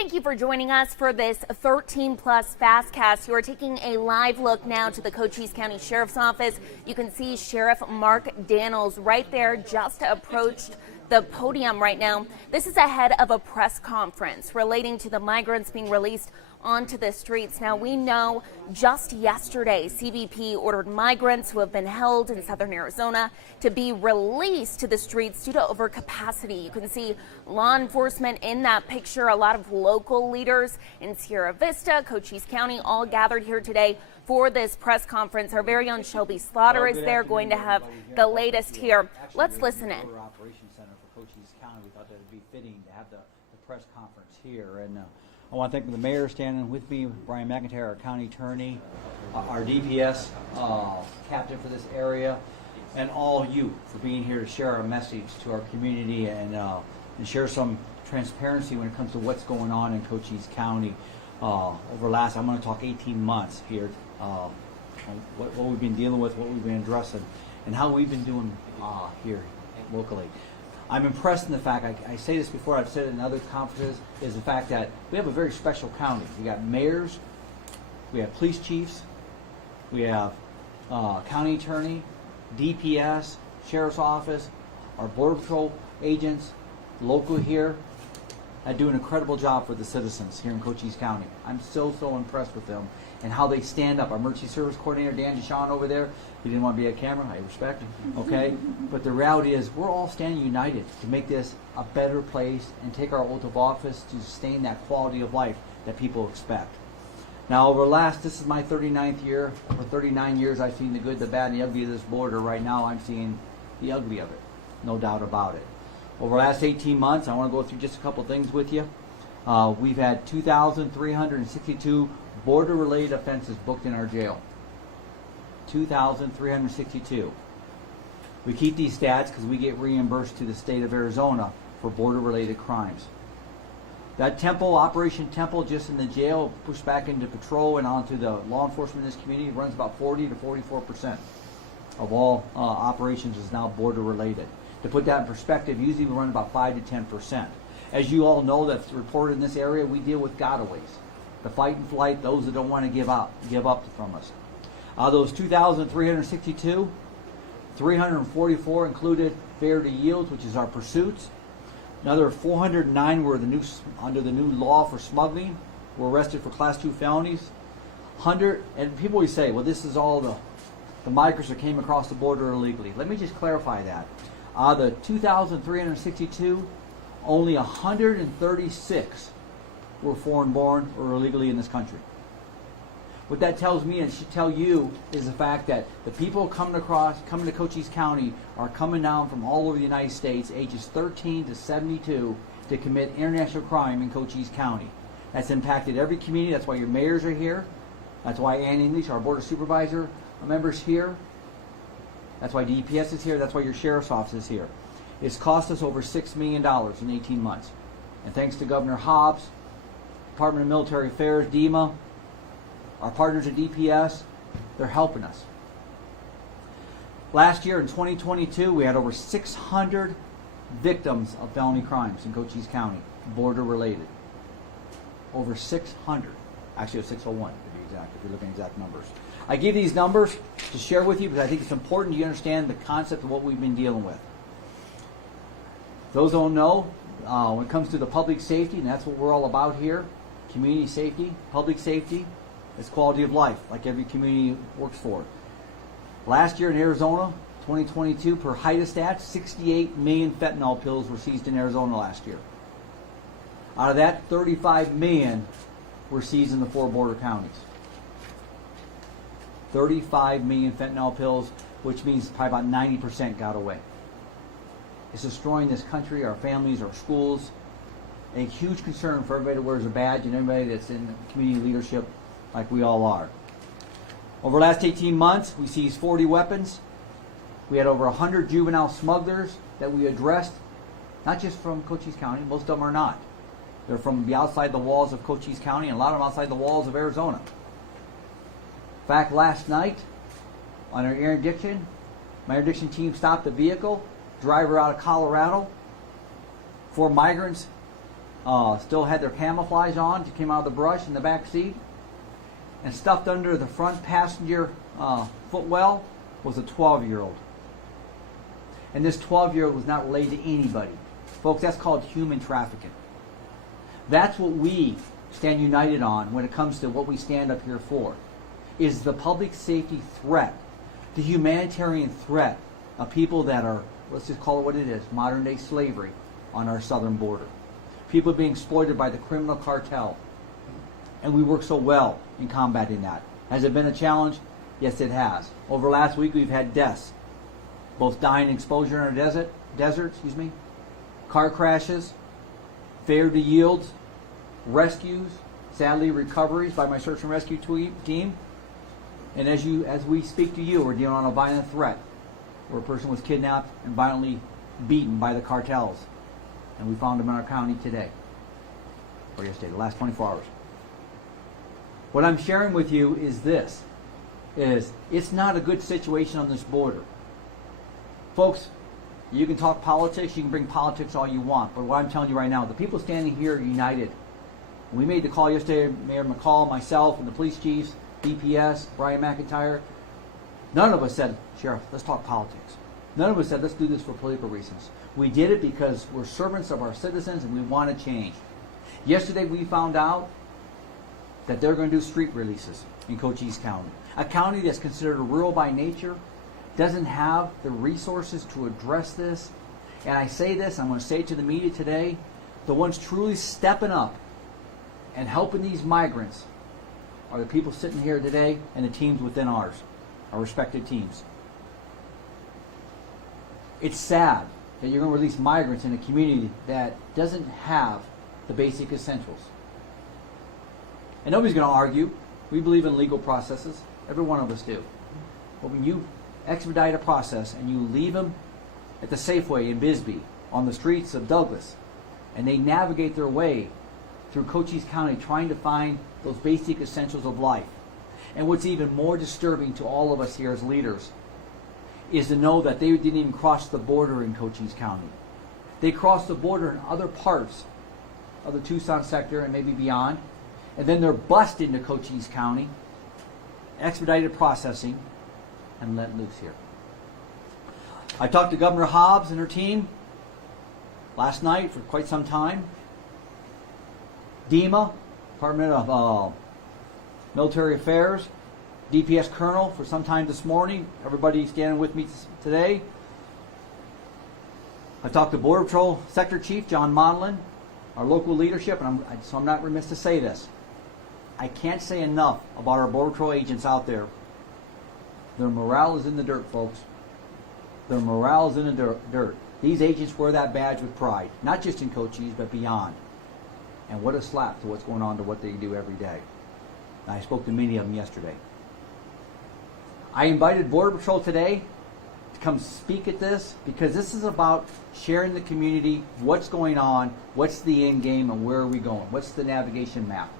Thank you for joining us for this 13 Plus FastCast. You are taking a live look now to the Cochise County Sheriff's Office. You can see Sheriff Mark Daniels right there, just approached the podium right now. This is ahead of a press conference relating to the migrants being released onto the streets. Now, we know just yesterday, CBP ordered migrants who have been held in southern Arizona to be released to the streets due to overcapacity. You can see law enforcement in that picture, a lot of local leaders in Sierra Vista, Cochise County, all gathered here today for this press conference. Our very own Shelby Slaughter is there, going to have the latest here. Let's listen in. Operations Center for Cochise County. We thought that would be fitting to have the press conference here. And I want to thank the mayor standing with me, Brian McIntyre, our county attorney, our DPS captain for this area, and all you for being here to share our message to our community and share some transparency when it comes to what's going on in Cochise County. Over the last, I'm going to talk 18 months here, what we've been dealing with, what we've been addressing, and how we've been doing here locally. I'm impressed in the fact, I say this before, I've said it in other conferences, is the fact that we have a very special county. We got mayors, we have police chiefs, we have county attorney, DPS, sheriff's office, our border patrol agents, local here, that do an incredible job for the citizens here in Cochise County. I'm so impressed with them and how they stand up. Our emergency service coordinator, Dan Deshawn over there, he didn't want to be on camera, I respect, okay? But the reality is we're all standing united to make this a better place and take our oath of office to sustain that quality of life that people expect. Now, over the last, this is my 39th year. For 39 years, I've seen the good, the bad, and the ugly of this border. Right now, I'm seeing the ugly of it, no doubt about it. Over the last 18 months, I want to go through just a couple things with you. We've had 2,362 border-related offenses booked in our jail. 2,362. We keep these stats because we get reimbursed to the state of Arizona for border-related crimes. That Temple, Operation Temple, just in the jail, pushed back into patrol and onto the law enforcement in this community, runs about 40 to 44% of all operations is now border-related. To put that in perspective, usually we run about 5 to 10%. As you all know, that's reported in this area, we deal with gotaways. The fight and flight, those that don't want to give up from us. Those 2,362, 344 included fair to yield, which is our pursuits. Another 409 were under the new law for smuggling, were arrested for Class 2 felonies. 100, and people always say, well, this is all the migrants that came across the border illegally. Let me just clarify that. The 2,362, only 136 were foreign-born or illegally in this country. What that tells me and should tell you is the fact that the people coming to Cochise County are coming down from all over the United States, ages 13 to 72, to commit international crime in Cochise County. That's impacted every community. That's why your mayors are here. That's why Ann English, our board of supervisor members, here. That's why DPS is here. That's why your sheriff's office is here. It's cost us over $6 million in 18 months. And thanks to Governor Hobbs, Department of Military Affairs, DEMA, our partners at DPS, they're helping us. Last year in 2022, we had over 600 victims of felony crimes in Cochise County, border related. Over 600. Actually, it was 601 to be exact, if you're looking at exact numbers. I give these numbers to share with you because I think it's important you understand the concept of what we've been dealing with. Those who don't know, when it comes to the public safety, and that's what we're all about here, community safety, public safety, it's quality of life, like every community works for. Last year in Arizona, 2022, per HIDA stats, 68 million fentanyl pills were seized in Arizona last year. Out of that, 35 million were seized in the 4 border counties. 35 million fentanyl pills, which means probably about 90% got away. It's destroying this country, our families, our schools. A huge concern for everybody that wears a badge and everybody that's in community leadership like we all are. Over the last 18 months, we seized 40 weapons. We had over 100 juvenile smugglers that we addressed, not just from Cochise County, most of them are not. They're from the outside the walls of Cochise County and a lot of them outside the walls of Arizona. In fact, last night, on our interdiction, my interdiction team stopped the vehicle, driver out of Colorado, 4 migrants still had their camouflage on, just came out of the brush in the back seat, and stuffed under the front passenger footwell was a 12-year-old. And this 12-year-old was not related to anybody. Folks, that's called human trafficking. That's what we stand united on when it comes to what we stand up here for, is the public safety threat, the humanitarian threat of people that are, let's just call it what it is, modern-day slavery on our southern border. People being exploited by the criminal cartel. And we work so well in combating that. Has it been a challenge? Yes, it has. Over last week, we've had deaths, both dying and exposure in our desert, car crashes, failure to yield, rescues, sadly recoveries by my search and rescue team. And as we speak to you, we're dealing on a violent threat where a person was kidnapped and violently beaten by the cartels. And we found them in our county today, or yesterday, the last 24 hours. What I'm sharing with you is this, is it's not a good situation on this border. Folks, you can talk politics, you can bring politics all you want, but what I'm telling you right now, the people standing here are united. We made the call yesterday, Mayor McCall, myself, and the police chiefs, DPS, Brian McIntyre. None of us said, Sheriff, let's talk politics. None of us said, let's do this for political reasons. We did it because we're servants of our citizens and we want to change. Yesterday we found out that they're going to do street releases in Cochise County. A county that's considered rural by nature, doesn't have the resources to address this. And I say this, I'm going to say it to the media today, the ones truly stepping up and helping these migrants are the people sitting here today and the teams within ours, our respected teams. It's sad that you're going to release migrants in a community that doesn't have the basic essentials. And nobody's going to argue. We believe in legal processes. Every one of us do. But when you expedite a process and you leave them at the Safeway in Bisbee, on the streets of Douglas, and they navigate their way through Cochise County trying to find those basic essentials of life. And what's even more disturbing to all of us here as leaders is to know that they didn't even cross the border in Cochise County. They crossed the border in other parts of the Tucson sector and maybe beyond, and then they're bussed into Cochise County, expedited processing, and let loose here. I talked to Governor Hobbs and her team last night for quite some time. DEMA, Department of Military Affairs, DPS Colonel for some time this morning. Everybody standing with me today. I talked to Border Patrol Sector Chief John Modlin, our local leadership, and so I'm not remiss to say this. I can't say enough about our Border Patrol agents out there. Their morale is in the dirt, folks. Their morale is in the dirt. These agents wear that badge with pride, not just in Cochise, but beyond. And what a slap to what's going on to what they do every day. And I spoke to many of them yesterday. I invited Border Patrol today to come speak at this because this is about sharing the community, what's going on, what's the end game, and where are we going? What's the navigation map?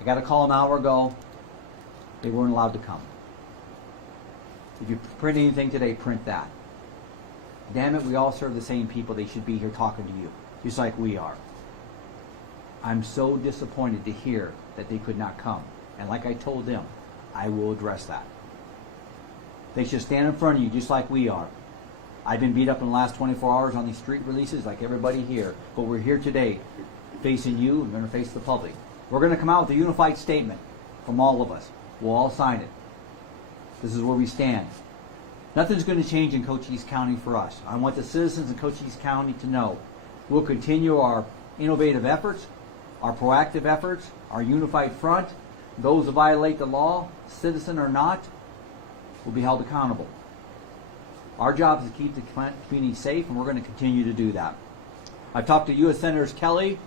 I got a call an hour ago. They weren't allowed to come. If you print anything today, print that. Damn it, we all serve the same people. They should be here talking to you, just like we are. I'm so disappointed to hear that they could not come. And like I told them, I will address that. They should stand in front of you just like we are. I've been beat up in the last 24 hours on these street releases like everybody here. But we're here today facing you and we're going to face the public. We're going to come out with a unified statement from all of us. We'll all sign it. This is where we stand. Nothing's going to change in Cochise County for us. I want the citizens in Cochise County to know we'll continue our innovative efforts, our proactive efforts, our unified front. Those who violate the law, citizen or not, will be held accountable. Our job is to keep the community safe, and we're going to continue to do that. I've talked to U.S. Senators Kelly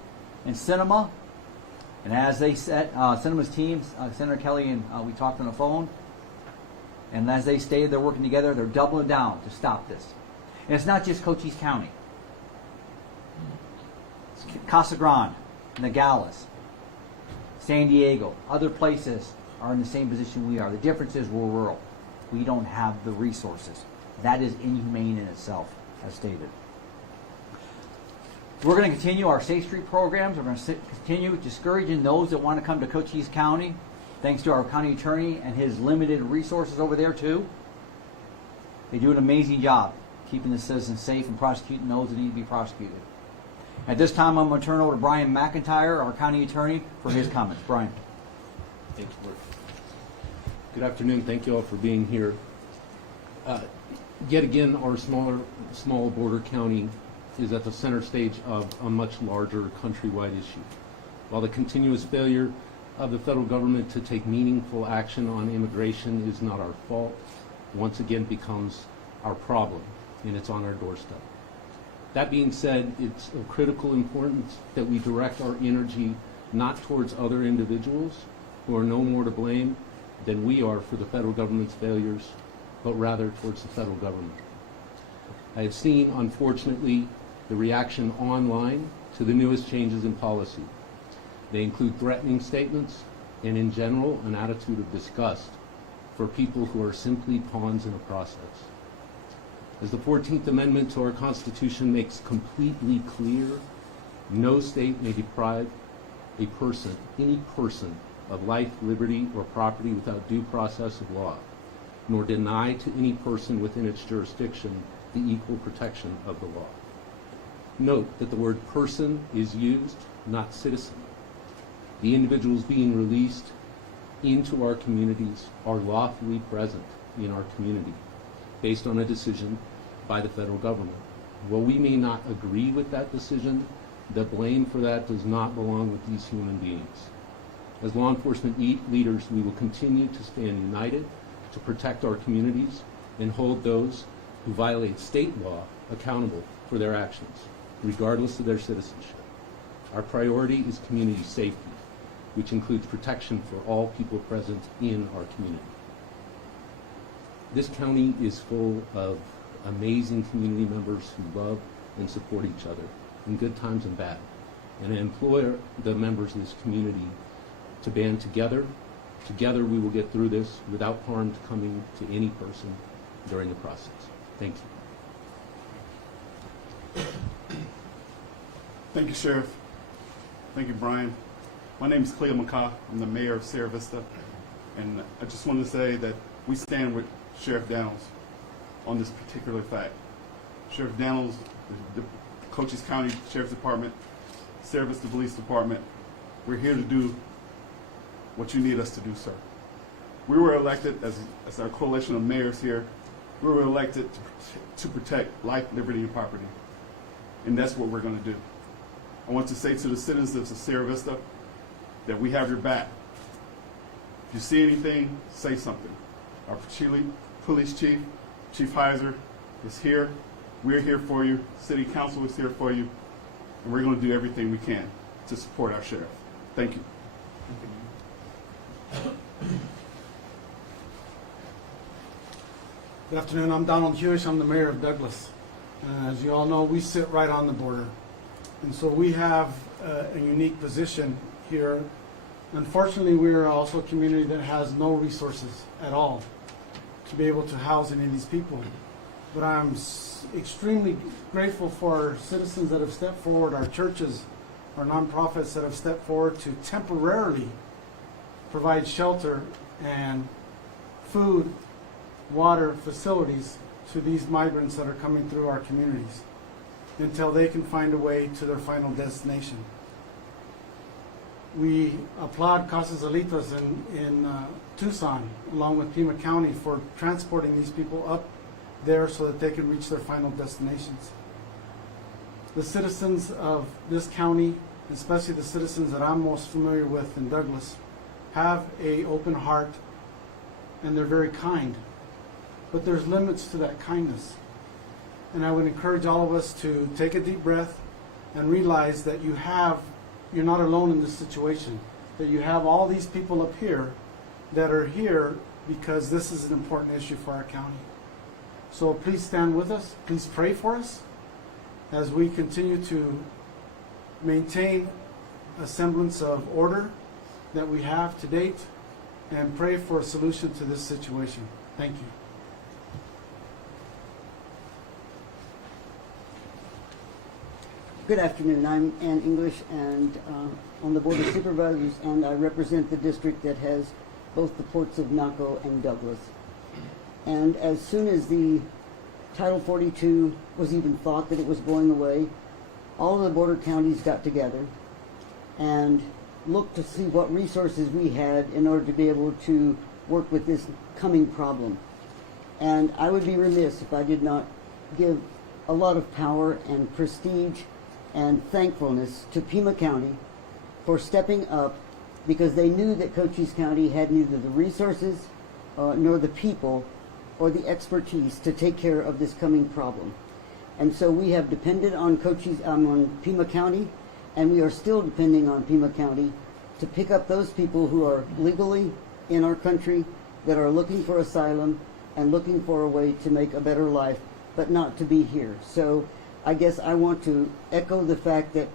and Sinema, and as they said, Sinema's team, Senator Kelly and we talked on the phone, and as they stated they're working together, they're doubling down to stop this. And it's not just Cochise County. It's Casa Grande, Nogales, San Diego, other places are in the same position we are. The difference is we're rural. We don't have the resources. That is inhumane in itself, as stated. We're going to continue our Safe Street programs. We're going to continue discouraging those that want to come to Cochise County, thanks to our county attorney and his limited resources over there too. They do an amazing job keeping the citizens safe and prosecuting those that need to be prosecuted. At this time, I'm going to turn over to Brian McIntyre, our county attorney, for his comments. Brian. Thank you, Bert. Good afternoon. Thank you all for being here. Yet again, our small border county is at the center stage of a much larger countrywide issue. While the continuous failure of the federal government to take meaningful action on immigration is not our fault, once again becomes our problem, and it's on our doorstep. That being said, it's of critical importance that we direct our energy not towards other individuals who are no more to blame than we are for the federal government's failures, but rather towards the federal government. I have seen, unfortunately, the reaction online to the newest changes in policy. They include threatening statements and, in general, an attitude of disgust for people who are simply pawns in a process. As the 14th Amendment to our Constitution makes completely clear, no state may deprive a person, any person, of life, liberty, or property without due process of law, nor deny to any person within its jurisdiction the equal protection of the law. Note that the word person is used, not citizen. The individuals being released into our communities are lawfully present in our community based on a decision by the federal government. While we may not agree with that decision, the blame for that does not belong with these human beings. As law enforcement leaders, we will continue to stand united to protect our communities and hold those who violate state law accountable for their actions, regardless of their citizenship. Our priority is community safety, which includes protection for all people present in our community. This county is full of amazing community members who love and support each other in good times and bad. And I implore the members of this community to band together. Together we will get through this without harm coming to any person during the process. Thank you. Thank you, Sheriff. Thank you, Brian. My name is Cleo McCaw. I'm the mayor of Sierra Vista. And I just wanted to say that we stand with Sheriff Daniels on this particular fact. Sheriff Daniels, the Cochise County Sheriff's Department, Sierra Vista Police Department, we're here to do what you need us to do, sir. We were elected as our coalition of mayors here. We were elected to protect life, liberty, and property. And that's what we're going to do. I want to say to the citizens of Sierra Vista that we have your back. If you see anything, say something. Our police chief, Chief Heiser, is here. We're here for you. City Council is here for you. And we're going to do everything we can to support our sheriff. Thank you. Good afternoon. I'm Donald Hewish. I'm the mayor of Douglas. As you all know, we sit right on the border. And so we have a unique position here. Unfortunately, we are also a community that has no resources at all to be able to house any of these people. But I'm extremely grateful for our citizens that have stepped forward, our churches, our nonprofits that have stepped forward to temporarily provide shelter and food, water, facilities to these migrants that are coming through our communities until they can find a way to their final destination. We applaud Casas Alitas in Tucson, along with Pima County, for transporting these people up there so that they can reach their final destinations. The citizens of this county, especially the citizens that I'm most familiar with in Douglas, have an open heart and they're very kind. But there's limits to that kindness. And I would encourage all of us to take a deep breath and realize that you're not alone in this situation, that you have all these people up here that are here because this is an important issue for our county. So please stand with us. Please pray for us as we continue to maintain a semblance of order that we have to date and pray for a solution to this situation. Thank you. Good afternoon. I'm Ann English and on the Board of Supervisors, and I represent the district that has both the ports of Naco and Douglas. And as soon as the Title 42 was even thought that it was going away, all of the border counties got together and looked to see what resources we had in order to be able to work with this coming problem. And I would be remiss if I did not give a lot of power and prestige and thankfulness to Pima County for stepping up, because they knew that Cochise County had neither the resources nor the people or the expertise to take care of this coming problem. And so we have depended on on Pima County, and we are still depending on Pima County to pick up those people who are legally in our country, that are looking for asylum and looking for a way to make a better life, but not to be here. So I guess I want to echo the fact that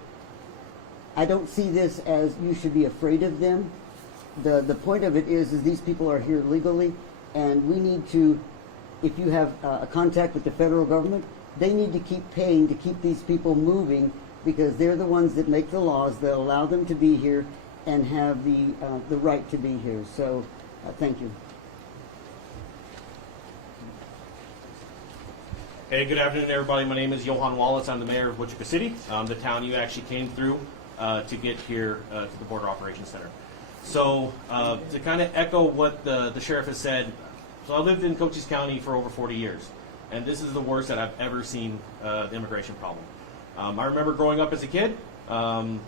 I don't see this as you should be afraid of them. The point of it is these people are here legally, and we need to, if you have a contact with the federal government, they need to keep paying to keep these people moving, because they're the ones that make the laws that allow them to be here and have the right to be here. So thank you. Hey, good afternoon, everybody. My name is Johan Wallace. I'm the mayor of Wichita City, the town you actually came through to get here to the Border Operations Center. So to kind of echo what the sheriff has said, so I lived in Cochise County for over 40 years, and this is the worst that I've ever seen the immigration problem. I remember growing up as a kid and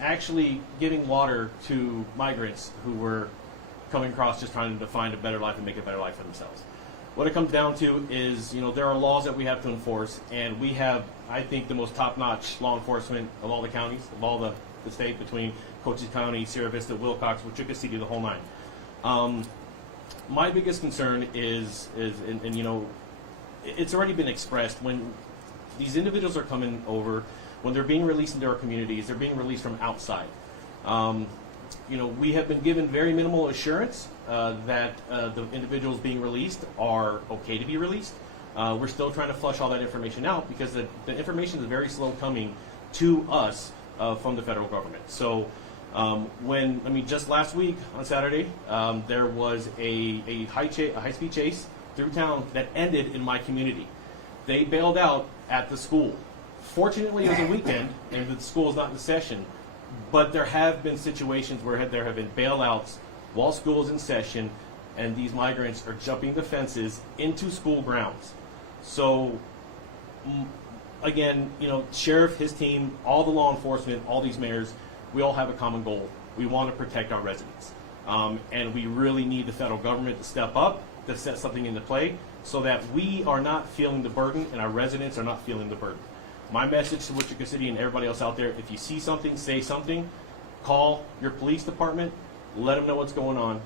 actually giving water to migrants who were coming across just trying to find a better life and make a better life for themselves. What it comes down to is, there are laws that we have to enforce, and we have, I think, the most top-notch law enforcement of all the counties, of all the state, between Cochise County, Sierra Vista, Wilcox, Wichita City, the whole nine. My biggest concern is it's already been expressed, when these individuals are coming over, when they're being released into our communities, they're being released from outside. We have been given very minimal assurance that the individuals being released are okay to be released. We're still trying to flush all that information out, because the information is very slow coming to us from the federal government. So just last week on Saturday, there was a high-speed chase through town that ended in my community. They bailed out at the school. Fortunately, it was a weekend, and the school is not in session. But there have been situations where there have been bailouts while school is in session, and these migrants are jumping the fences into school grounds. So, again, sheriff, his team, all the law enforcement, all these mayors, we all have a common goal. We want to protect our residents. And we really need the federal government to step up, to set something into play, so that we are not feeling the burden and our residents are not feeling the burden. My message to Wichita City and everybody else out there: if you see something, say something. Call your police department. Let them know what's going on.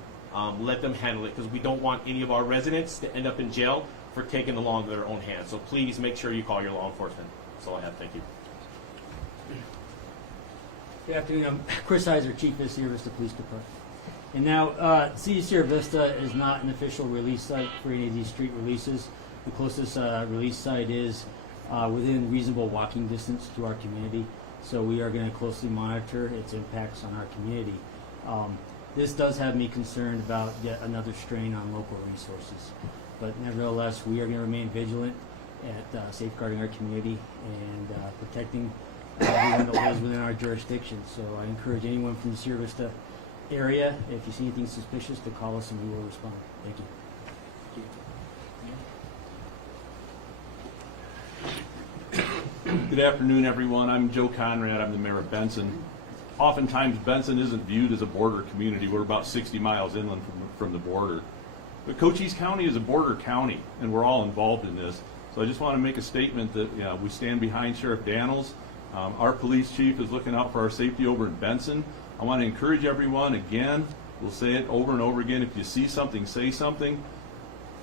Let them handle it, because we don't want any of our residents to end up in jail for taking the law into their own hands. So please make sure you call your law enforcement. That's all I have. Thank you. Good afternoon. I'm Chris Heiser, Chief of the Sierra Vista Police Department. And now, City of Sierra Vista is not an official release site for any of these street releases. The closest release site is within reasonable walking distance to our community. So we are going to closely monitor its impacts on our community. This does have me concerned about yet another strain on local resources. But nevertheless, we are going to remain vigilant at safeguarding our community and protecting everyone that lives within our jurisdiction. So I encourage anyone from the Sierra Vista area, if you see anything suspicious, to call us and we will respond. Thank you. Good afternoon, everyone. I'm Joe Conrad. I'm the mayor of Benson. Oftentimes, Benson isn't viewed as a border community. We're about 60 miles inland from the border. But Cochise County is a border county, and we're all involved in this. So I just want to make a statement that we stand behind Sheriff Daniels. Our police chief is looking out for our safety over in Benson. I want to encourage everyone, again, we'll say it over and over again, if you see something, say something.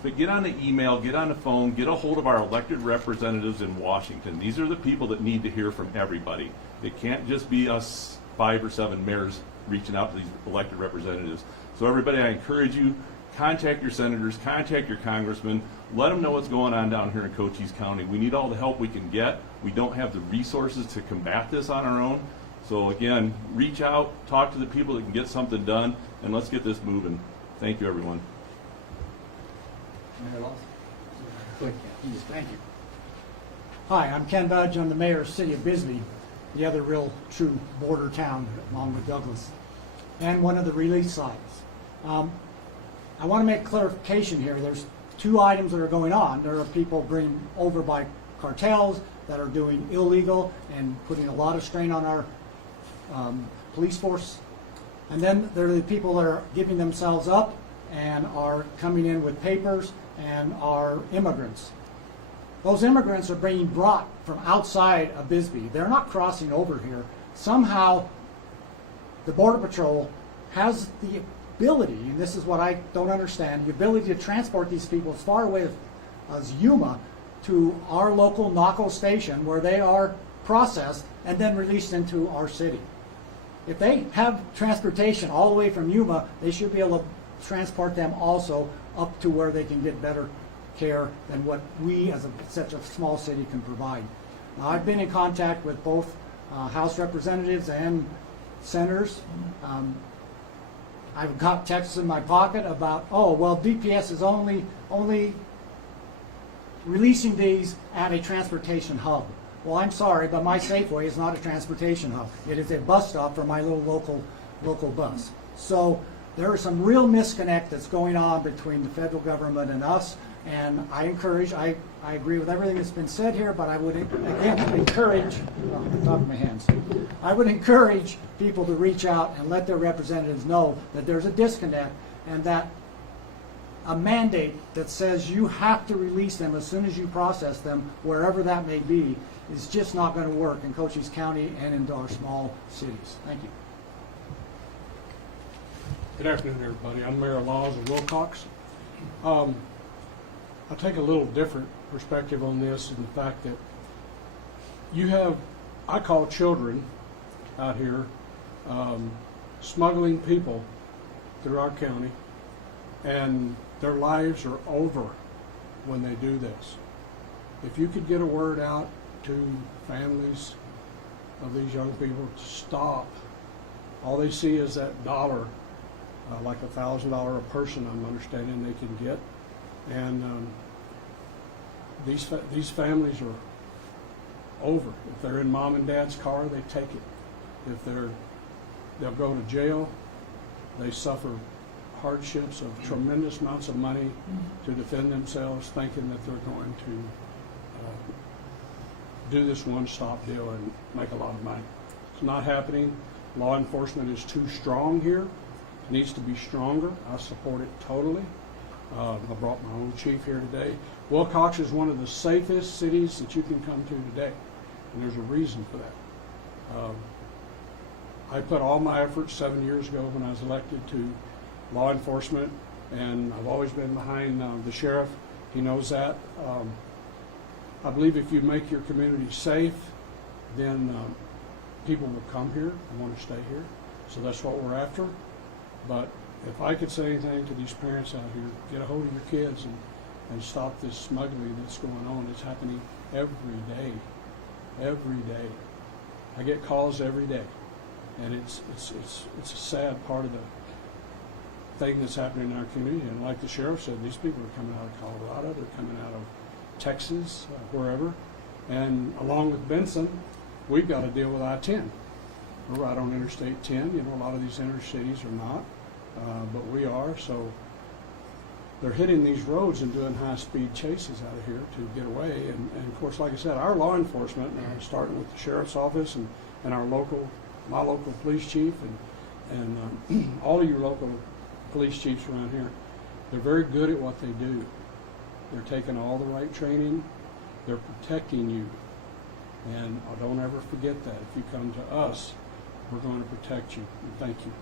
But get on the email, get on the phone, get a hold of our elected representatives in Washington. These are the people that need to hear from everybody. It can't just be us 5 or 7 mayors reaching out to these elected representatives. So everybody, I encourage you, contact your senators, contact your congressmen, let them know what's going on down here in Cochise County. We need all the help we can get. We don't have the resources to combat this on our own. So again, reach out, talk to the people that can get something done, and let's get this moving. Thank you, everyone. Mayor Lawson? Thank you. Hi, I'm Ken Budge. I'm the mayor of the city of Bisbee, the other real true border town along with Douglas, and one of the release sites. I want to make clarification here. There's two items that are going on. There are people bringing over by cartels that are doing illegal and putting a lot of strain on our police force. And then there are the people that are giving themselves up and are coming in with papers and are immigrants. Those immigrants are being brought from outside of Bisbee. They're not crossing over here. Somehow, the Border Patrol has the ability, and this is what I don't understand, the ability to transport these people as far away as Yuma to our local NACO station where they are processed and then released into our city. If they have transportation all the way from Yuma, they should be able to transport them also up to where they can get better care than what we as such a small city can provide. Now, I've been in contact with both House representatives and senators. I've got texts in my pocket about, oh, well, DPS is only releasing these at a transportation hub. Well, I'm sorry, but my Safeway is not a transportation hub. It is a bus stop for my little local bus. So there is some real disconnect that's going on between the federal government and us, and I agree with everything that's been said here, but I would, again, encourage, off the top of my hands, I would encourage people to reach out and let their representatives know that there's a disconnect and that a mandate that says you have to release them as soon as you process them, wherever that may be, is just not going to work in Cochise County and in our small cities. Thank you. Good afternoon, everybody. I'm Mayor Laws of Wilcox. I'll take a little different perspective on this, and the fact that you have, I call children out here, smuggling people through our county, and their lives are over when they do this. If you could get a word out to families of these young people to stop, all they see is that dollar, like $1,000 a person, I'm understanding they can get, and these families are over. If they're in mom and dad's car, they take it. If they'll go to jail. They suffer hardships of tremendous amounts of money to defend themselves, thinking that they're going to do this one-stop deal and make a lot of money. It's not happening. Law enforcement is too strong here. It needs to be stronger. I support it totally. I brought my own chief here today. Wilcox is one of the safest cities that you can come to today, and there's a reason for that. I put all my efforts 7 years ago when I was elected to law enforcement, and I've always been behind the sheriff. He knows that. I believe if you make your community safe, then people will come here and want to stay here. So that's what we're after. But if I could say anything to these parents out here, get a hold of your kids and stop this smuggling that's going on. It's happening every day. Every day. I get calls every day. And it's a sad part of the thing that's happening in our community. And like the sheriff said, these people are coming out of Colorado, they're coming out of Texas, wherever. And along with Benson, we've got to deal with I-10. We're right on Interstate 10. You know, a lot of these inner cities are not, but we are. So they're hitting these roads and doing high-speed chases out of here to get away. And of course, like I said, our law enforcement, starting with the sheriff's office and our my local police chief and all of your local police chiefs around here, they're very good at what they do. They're taking all the right training. They're protecting you. And don't ever forget that. If you come to us, we're going to protect you. And thank you.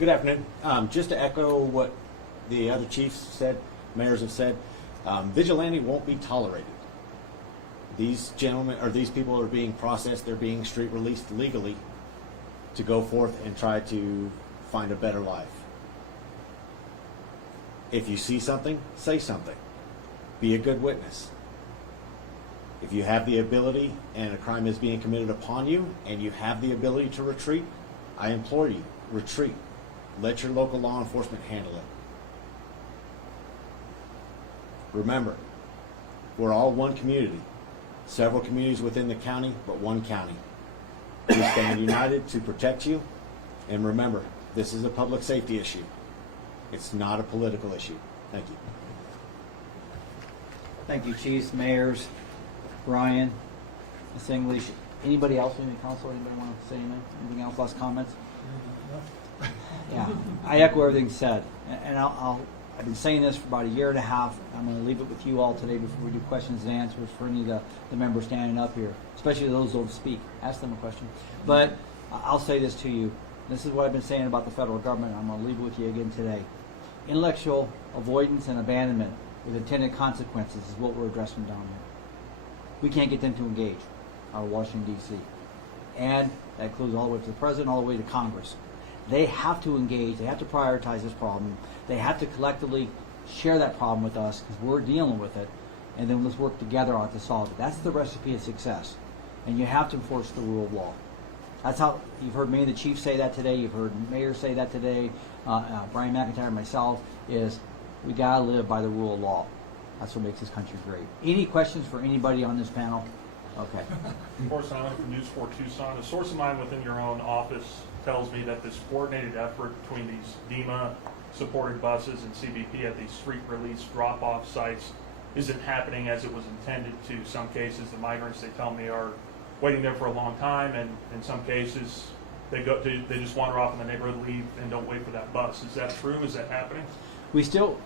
Good afternoon. Just to echo what the other chiefs said, mayors have said, vigilante won't be tolerated. These gentlemen, or these people are being processed, they're being street released legally to go forth and try to find a better life. If you see something, say something. Be a good witness. If you have the ability and a crime is being committed upon you and you have the ability to retreat, I implore you, retreat. Let your local law enforcement handle it. Remember, we're all one community. Several communities within the county, but one county. We stand united to protect you. And remember, this is a public safety issue. It's not a political issue. Thank you. Thank you, chiefs, mayors, Brian, Ms. English. Anybody else in the council? Anybody want to say anything? Anything else? Last comments? Yeah, I echo everything said, and I've been saying this for about a year and a half. I'm going to leave it with you all today before we do questions and answers for any of the members standing up here, especially those who don't speak. Ask them a question. But I'll say this to you. This is what I've been saying about the federal government. I'm going to leave it with you again today. Intellectual avoidance and abandonment with intended consequences is what we're addressing down here. We can't get them to engage out of Washington, D.C. And that includes all the way to the president, all the way to Congress. They have to engage. They have to prioritize this problem. They have to collectively share that problem with us because we're dealing with it. And then let's work together on it to solve it. That's the recipe of success. And you have to enforce the rule of law. That's how you've heard many of the chiefs say that today. You've heard mayors say that today. Brian McIntyre and myself is we got to live by the rule of law. That's what makes this country great. Any questions for anybody on this panel? Okay. Forrest Island from News 4 Tucson. A source of mine within your own office tells me that this coordinated effort between these DEMA-supported buses and CBP at these street release drop-off sites isn't happening as it was intended to. Some cases, the migrants, they tell me, are waiting there for a long time, and in some cases, they just wander off in the neighborhood, leave, and don't wait for that bus. Is that true? Is that happening? We still,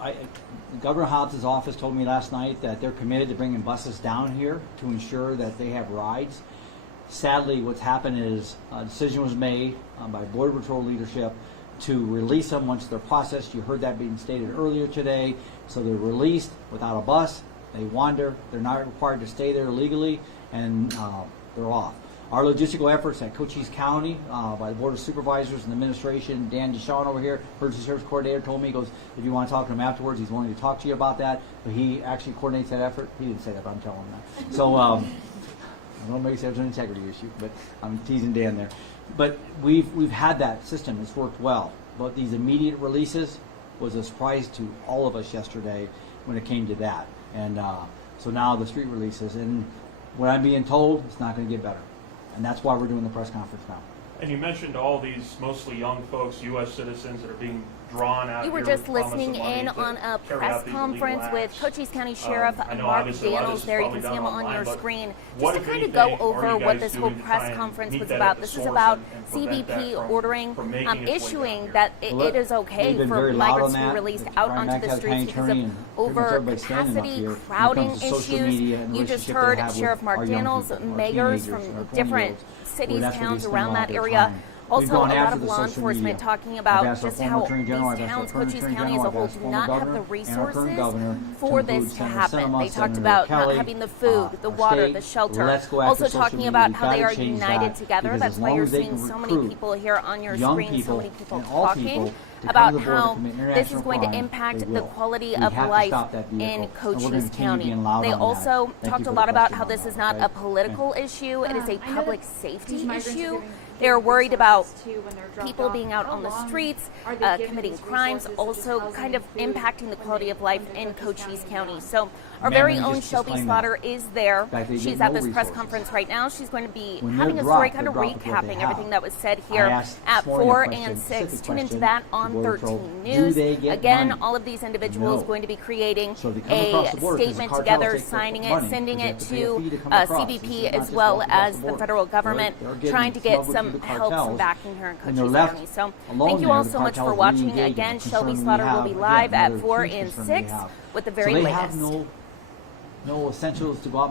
Governor Hobbs' office told me last night that they're committed to bringing buses down here to ensure that they have rides. Sadly, what's happened is a decision was made by Border Patrol leadership to release them once they're processed. You heard that being stated earlier today. So they're released without a bus. They wander. They're not required to stay there legally, and they're off. Our logistical efforts at Cochise County by the Board of Supervisors and administration, Dan Deshawn over here, Emergency Service Coordinator, told me, he goes, if you want to talk to him afterwards, he's willing to talk to you about that. But he actually coordinates that effort. He didn't say that, but I'm telling him that. So I don't make it there's an integrity issue, but I'm teasing Dan there. But we've had that system. It's worked well. But these immediate releases was a surprise to all of us yesterday when it came to that. And so now the street releases. And what I'm being told, it's not going to get better. And that's why we're doing the press conference now. And you mentioned all these mostly young folks, U.S. citizens, that are being drawn out. We were here just with promise listening of money in to on a carry press out these conference illegal with acts. Cochise County Sheriff I know Mark obviously a lot of Daniels this is there. You probably can see him done on online, your but screen. what, Just to if kind of go anything, are over you what guys this whole doing to press try and conference meet was that about. at the This is source about and prevent that CBP from ordering, making its way down issuing here? that Well, it is they've okay been for very loud migrants on to be that. released It's out Brian onto the McIntyre, streets because attorney, of and pretty much everybody standing up overcapacity, here when it crowding comes to social issues. media and the You just relationship they heard have Sheriff with Mark our young Daniels, people, our mayors teenagers, from our different 20-year-olds, cities, where that's where they towns spend a around lot that of their area. time. We've Also, a gone lot after of the law social enforcement media. talking I've about asked our just former how Attorney these General, I've asked our towns, current Cochise Attorney County as General, a I've whole, asked do former not have Governor the and our resources current Governor for to this include to Senator happen. Sinema, They talked Senator about Kelly, not having the food, the our water, state. the shelter. Let's go after Also social talking media. about We've how got they to are change united that, together. because That's as why long you're as they seeing can so many recruit people here on your young screen, so people many people and all talking people to about come to the border to how commit this international is going to crime, impact they the will. quality We of have to life stop that vehicle, in and we're Cochise gonna continue County. being loud They on that. also Thank talked you a for lot the about question how on this that, is not okay? a political issue. It is a I know public that safety these migrants are issue. getting They're paid worried about resources, too, when they're dropped people off. being out How on the long streets, are they given committing these crimes, resources, such as also housing kind of and food, impacting the quality of life when in they're Cochise County County. So our Ma'am, very let me own just Shelby explain Slaughter that. is there. In fact, they She's get at no this press resources. conference right now. She's going to be When having they're a story, dropped, kind of they're dropped with what they recapping have. everything that was said I here asked at this morning a 4 question, and 6. specific Tune into question that to on Border 13 Patrol. News. Do they get Again, money? all of these individuals No. going to be creating So they come across the a border 'cause the statement cartels together, take the signing it, money, sending 'cause they it have to pay a fee to to come across. This CBP is not as just well walking across as the the border. federal government, They're getting trying to get smuggled some through the help, some cartels, backing here in and they're Cochise left County. So alone thank you there. all The so much for cartels watching. re-engaging. Again, The Shelby concern we Slaughter will have, be again, live at another 4 huge and concern we 6 have. with the So very they latest. have no incentive to go out